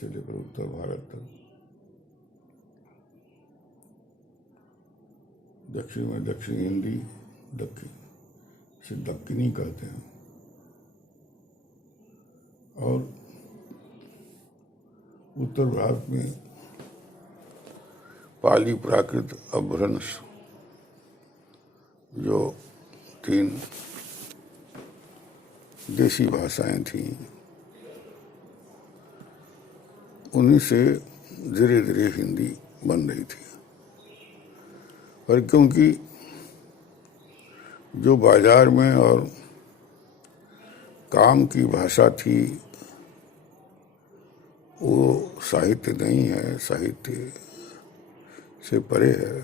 से लेकर उत्तर भारत तक, दक्षिण में दक्षिण हिंदी, दक्षिण से दक्कनी कहते हैं, और उत्तर भारत में पाली, प्राकृत, अपभ्रंश जो 3 देसी भाषाएं थीं, उन्हीं से धीरे धीरे हिंदी बन रही थी। पर क्योंकि जो बाजार में और काम की भाषा थी वो साहित्य नहीं है, साहित्य से परे है।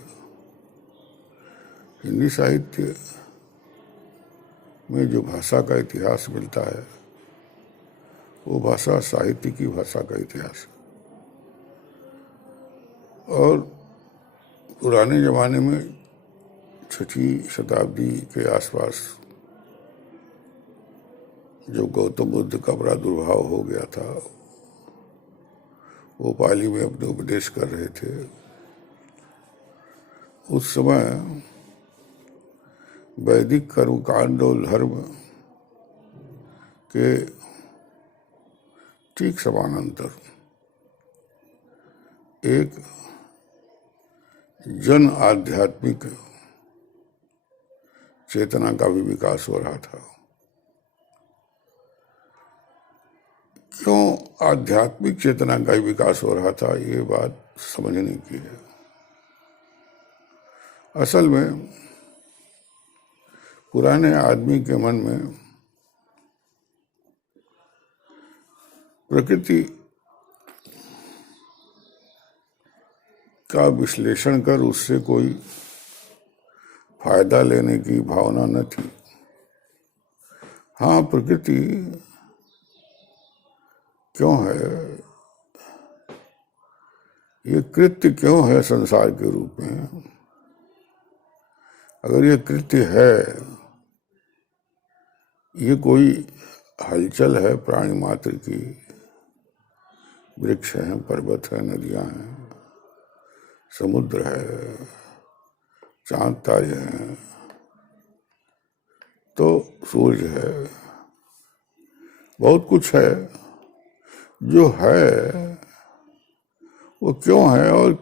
हिंदी साहित्य में जो भाषा का इतिहास मिलता है वो भाषा साहित्य की भाषा का इतिहास है। और पुराने ज़माने में 6वीं शताब्दी के आसपास जो गौतम बुद्ध का प्रादुर्भाव हो गया था, वो पाली में अपने उपदेश कर रहे थे। उस समय वैदिक कर्मकांड और धर्म के ठीक समानांतर एक जन आध्यात्मिक चेतना का भी विकास हो रहा था। क्यों आध्यात्मिक चेतना का विकास हो रहा था, ये बात समझने की है। असल में पुराने आदमी के मन में प्रकृति का विश्लेषण कर उससे कोई फायदा लेने की भावना न थी। हाँ, प्रकृति क्यों है, ये कृत्य क्यों है संसार के रूप में, अगर ये कृत्य है, ये कोई हलचल है प्राणी मात्र की, वृक्ष हैं, पर्वत है, नदियां हैं, समुद्र है, चांद तारे हैं, तो सूर्य है, बहुत कुछ है। जो है वो क्यों है और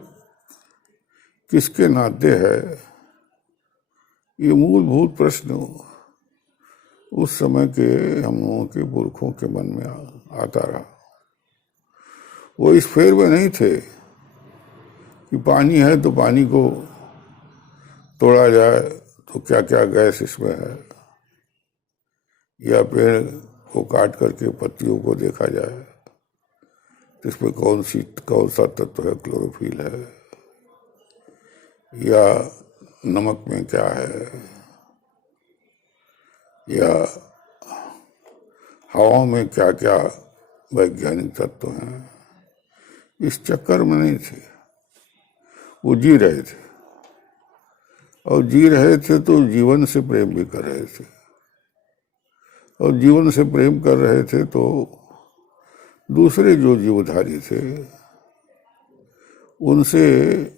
किसके नाते है, ये मूलभूत प्रश्न उस समय के हम लोगों के पुरखों के मन में आता रहा। वो इस फेर में नहीं थे कि पानी है तो पानी को तोड़ा जाए तो क्या क्या गैस इसमें है, या पेड़ को काट करके पत्तियों को देखा जाए तो इसमें कौन सा तत्व है, क्लोरोफिल है, या नमक में क्या है, या हवा में क्या क्या वैज्ञानिक तत्व हैं। इस चक्कर में नहीं थे, वो जी रहे थे, और जी रहे थे तो जीवन से प्रेम भी कर रहे थे, और जीवन से प्रेम कर रहे थे तो दूसरे जो जीवधारी थे उनसे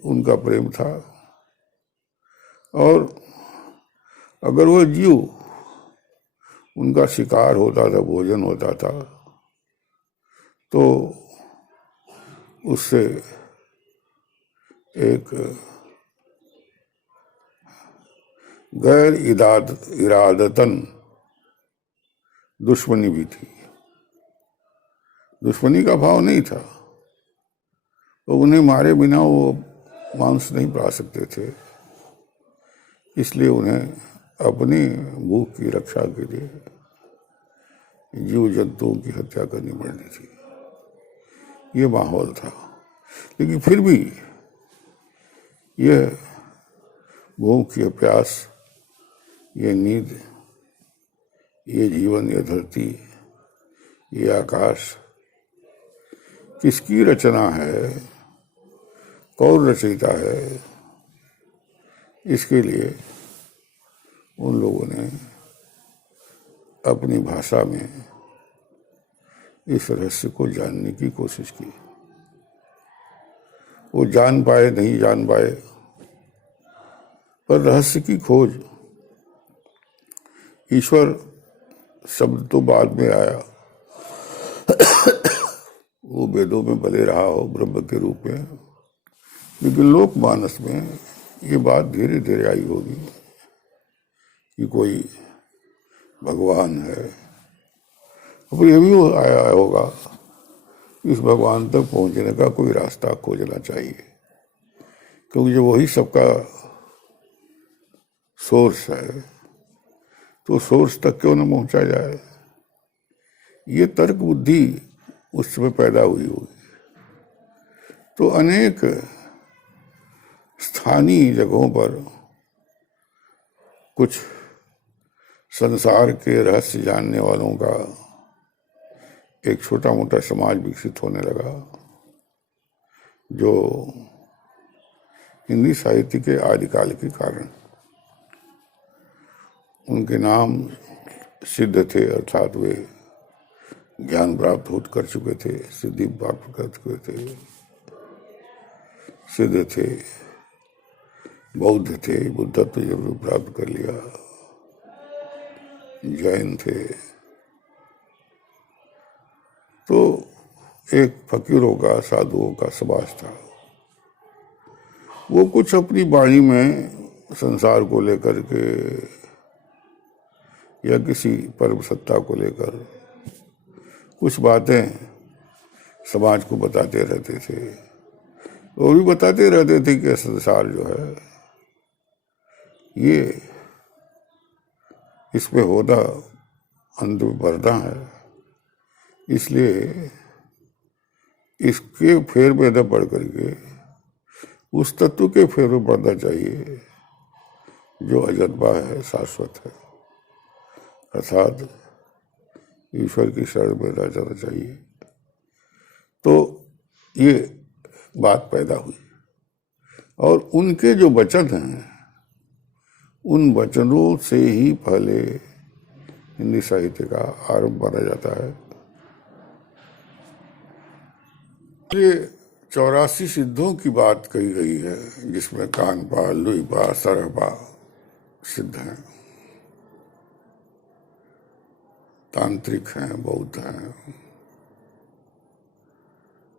उनका प्रेम था। और अगर वो जीव उनका शिकार होता था, भोजन होता था, तो उससे एक गैर इरादतन दुश्मनी भी थी। दुश्मनी का भाव नहीं था, तो उन्हें मारे बिना वो मांस नहीं पा सकते थे, इसलिए उन्हें अपनी भूख की रक्षा के लिए जीव जंतुओं की हत्या करनी पड़नी थी। ये माहौल था। लेकिन फिर भी ये भूख, ये प्यास, ये नींद, ये जीवन, ये धरती, ये आकाश किसकी रचना है, कौन रचयिता है, इसके लिए उन लोगों ने अपनी भाषा में इस रहस्य को जानने की कोशिश की। वो जान पाए नहीं जान पाए, पर रहस्य की खोज, ईश्वर शब्द तो बाद में आया, वो वेदों में भले रहा हो ब्रह्म के रूप में, लेकिन लोकमानस में ये बात धीरे धीरे आई होगी कि कोई भगवान है। अब ये भी आया होगा इस भगवान तक पहुंचने का कोई रास्ता खोजना चाहिए, क्योंकि जब वही सबका सोर्स है तो सोर्स तक क्यों न पहुंचा जाए। ये तर्क बुद्धि उस समय पैदा हुई होगी। तो अनेक स्थानीय जगहों पर कुछ संसार के रहस्य जानने वालों का एक छोटा मोटा समाज विकसित होने लगा, जो हिंदी साहित्य के आदिकाल के कारण उनके नाम सिद्ध थे, अर्थात वे ज्ञान प्राप्त हो कर चुके थे, सिद्धि प्राप्त कर चुके थे, सिद्ध थे, बौद्ध थे, बुद्धत्व जरूर प्राप्त कर लिया, जैन थे। तो एक फकीरों का, साधुओं का समाज था। वो कुछ अपनी वाणी में संसार को लेकर के या किसी परम सत्ता को लेकर कुछ बातें समाज को बताते रहते थे। वो भी बताते रहते थे कि संसार जो है ये इसमें होना अंत में मरना है, इसलिए इसके फेर में न पड़ करके उस तत्व के फेर में पड़ना चाहिए जो अजन्मा है, शाश्वत है, अर्थात ईश्वर की शरण में रह जाना चाहिए। तो ये बात पैदा हुई और उनके जो वचन हैं, उन वचनों से ही पहले हिंदी साहित्य का आरंभ माना जाता है। ये 84 सिद्धों की बात कही गई है, जिसमें कानपा, लुईपा, सरहपा सिद्ध हैं, तांत्रिक हैं, बौद्ध हैं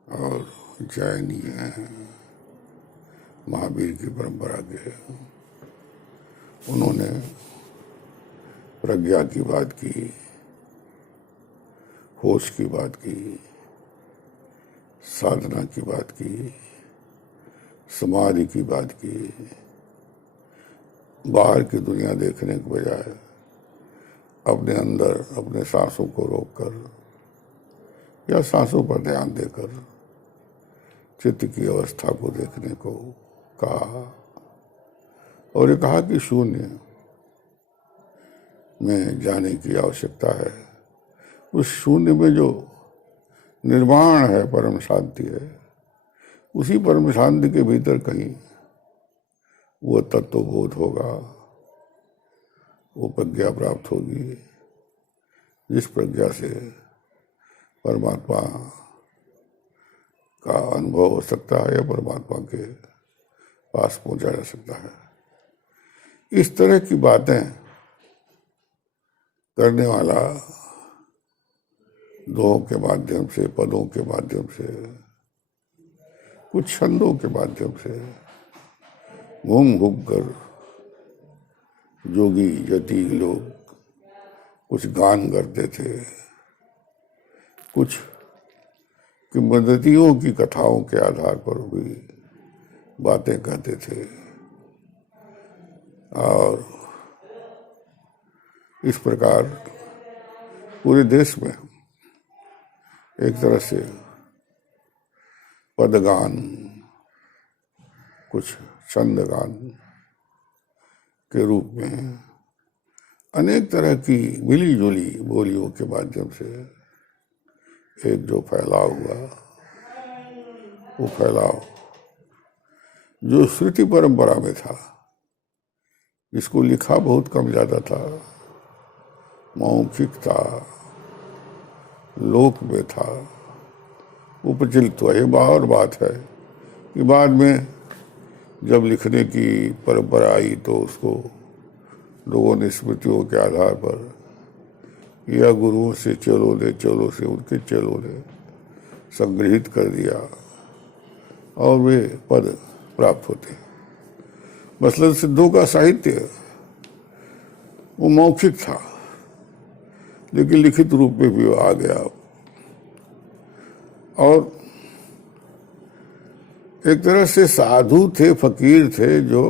और जैनी हैं, महावीर की परंपरा के। उन्होंने प्रज्ञा की बात की, होश की बात की, साधना की बात की, समाधि की बात की। बाहर की दुनिया देखने के बजाय अपने अंदर अपने सांसों को रोककर या सांसों पर ध्यान देकर चित्त की अवस्था को देखने को कहा, और ये कहा कि शून्य में जाने की आवश्यकता है। उस शून्य में जो निर्वाण है, परम शांति है, उसी परम शांति के भीतर कहीं वो तत्वबोध होगा, वो प्रज्ञा प्राप्त होगी, जिस प्रज्ञा से परमात्मा का अनुभव हो सकता है या परमात्मा के पास पहुंचा जा सकता है। इस तरह की बातें करने वाला दोहों के माध्यम से, पदों के माध्यम से, कुछ छंदों के माध्यम से घूम घूम कर जोगी यति लोग कुछ गान करते थे, कुछ किंवदंतियों की कथाओं के आधार पर भी बातें कहते थे, और इस प्रकार पूरे देश में एक तरह से पदगान, कुछ छंदगान के रूप में अनेक तरह की मिली जुली बोलियों के माध्यम से एक जो फैलाव हुआ, वो फैलाव जो श्रुति परंपरा में था, इसको लिखा बहुत कम ज्यादा था, मौखिक था, लोक में था, वो प्रचलित हुआ। ये और बात है कि बाद में जब लिखने की परंपरा आई तो उसको लोगों ने स्मृतियों के आधार पर या गुरुओं से चेलों से उनके चेलों ने संग्रहित कर दिया और वे पद प्राप्त होते। मसलन सिद्धों का साहित्य वो मौखिक था, लेकिन लिखित रूप में भी आ गया। और एक तरह से साधु थे, फकीर थे, जो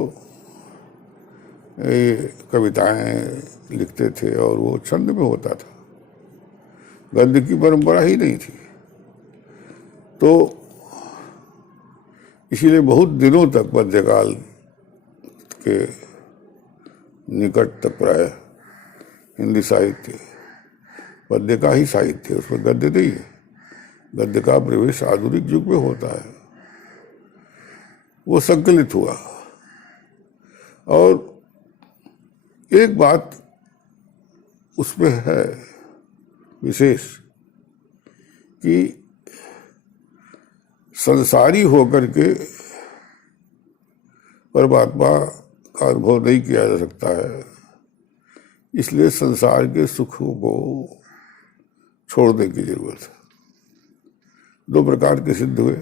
ये कविताएं लिखते थे और वो छंद में होता था, गद्य की परंपरा ही नहीं थी। तो इसीलिए बहुत दिनों तक मध्यकाल के निकट तक प्राय हिंदी साहित्य पद्य का ही साहित्य, उसमें गद्य नहीं है। गद्य का प्रवेश आधुनिक युग में होता है। वो संकलित हुआ। और एक बात उसमें है विशेष कि संसारी होकर के परमात्मा का अनुभव नहीं किया जा सकता है, इसलिए संसार के सुखों को छोड़ने की जरूरत है। दो प्रकार के सिद्ध हुए,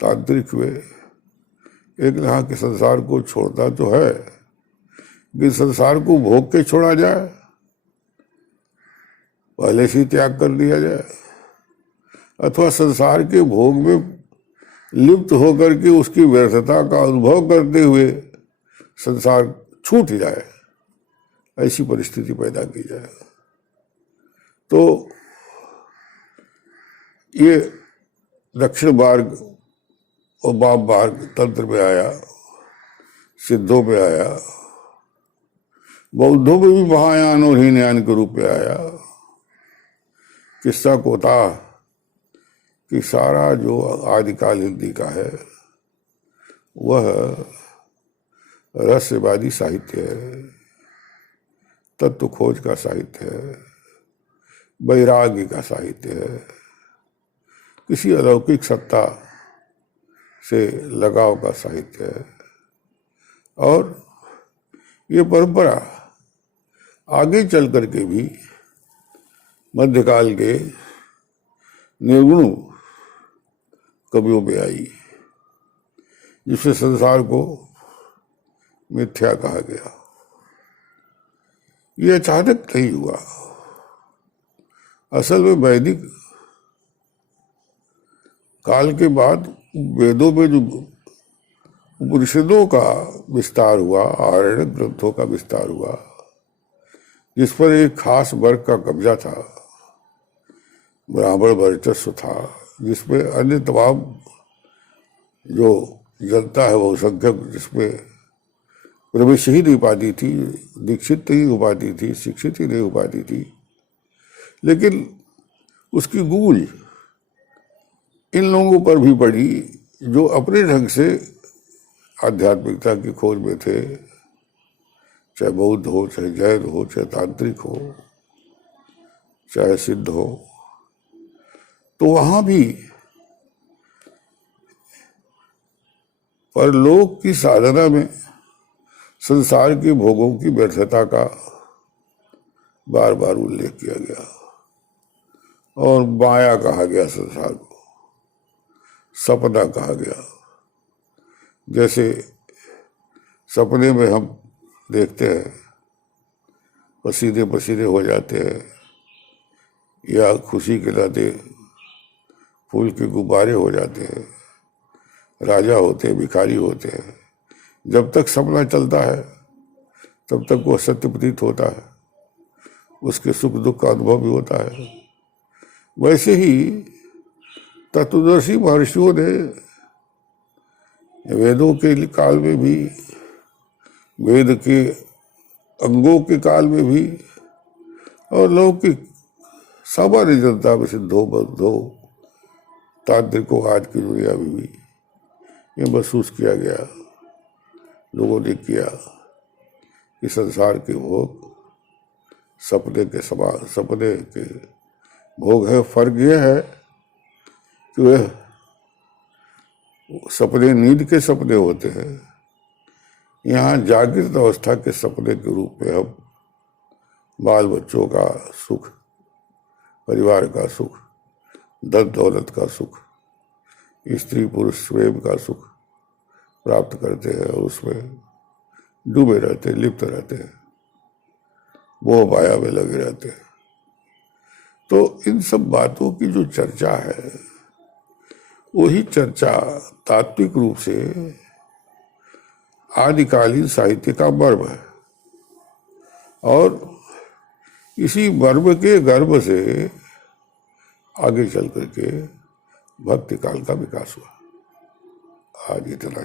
तांत्रिक हुए। एक यहाँ के संसार को छोड़ना तो है कि संसार को भोग के छोड़ा जाए, पहले से त्याग कर दिया जाए, अथवा संसार के भोग में लिप्त होकर के उसकी व्यर्थता का अनुभव करते हुए संसार छूट जाए, ऐसी परिस्थिति पैदा की जाए। तो ये दक्षिण मार्ग और वाम मार्ग तंत्र में आया, सिद्धों में आया, बौद्धों में भी महायान और हीनयान के रूप में आया। किस्सा को था कि सारा जो आदिकाल हिंदी का है वह रहस्यवादी साहित्य है, तत्व खोज का साहित्य है, वैराग्य का साहित्य है, किसी अलौकिक सत्ता से लगाव का साहित्य है। और ये परंपरा आगे चल करके भी मध्यकाल के निर्गुण कवियों में आई, जिससे संसार को मिथ्या कहा गया। ये अचानक नहीं हुआ। असल में वैदिक काल के बाद वेदों में जो उपनिषदों का विस्तार हुआ, आरण्यक ग्रंथों का विस्तार हुआ, जिस पर एक खास वर्ग का कब्जा था, ब्राह्मण वर्चस्व था, जिसमें अन्य तमाम जो जनता है वो संख्यक जिसमें प्रवेश ही नहीं पाती थी, दीक्षित नहीं हो पाती थी, शिक्षित ही नहीं हो पाती थी। लेकिन उसकी गूंज इन लोगों पर भी पड़ी जो अपने ढंग से आध्यात्मिकता की खोज में थे, चाहे बौद्ध हो, चाहे जैन हो, चाहे तांत्रिक हो, चाहे सिद्ध हो। तो वहां भी परलोक की साधना में संसार के भोगों की व्यर्थता का बार बार उल्लेख किया गया और माया कहा गया, संसार को सपना कहा गया। जैसे सपने में हम देखते हैं पसीने पसीने हो जाते हैं, या खुशी के नाते फूल के गुब्बारे हो जाते हैं, राजा होते हैं, भिखारी होते हैं। जब तक सपना चलता है तब तक वो सत्य प्रतीत होता है, उसके सुख दुख का अनुभव भी होता है। वैसे ही तत्वदर्शी महर्षियों ने वेदों के काल में भी, वेद के अंगों के काल में भी, और लौकिक सामान्य जनता में सिद्धों, बौद्धों, तांत्रिकों, आज की दुनिया में भी ये महसूस किया गया, लोगों ने किया कि संसार के भोग सपने के समान, सपने के भोग है। फर्क यह है कि वह सपने नींद के सपने होते हैं, यहाँ जागृत अवस्था के सपने के रूप में हम बाल बच्चों का सुख, परिवार का सुख, धन दौलत का सुख, स्त्री पुरुष प्रेम का सुख प्राप्त करते हैं और उसमें डूबे रहते हैं, लिप्त रहते हैं, मोह माया में लगे रहते हैं। तो इन सब बातों की जो चर्चा है वही चर्चा तात्विक रूप से आदिकालीन साहित्य का मर्म है और इसी मर्म के गर्भ से आगे चल करके भक्ति काल का विकास हुआ। आज इतना ही।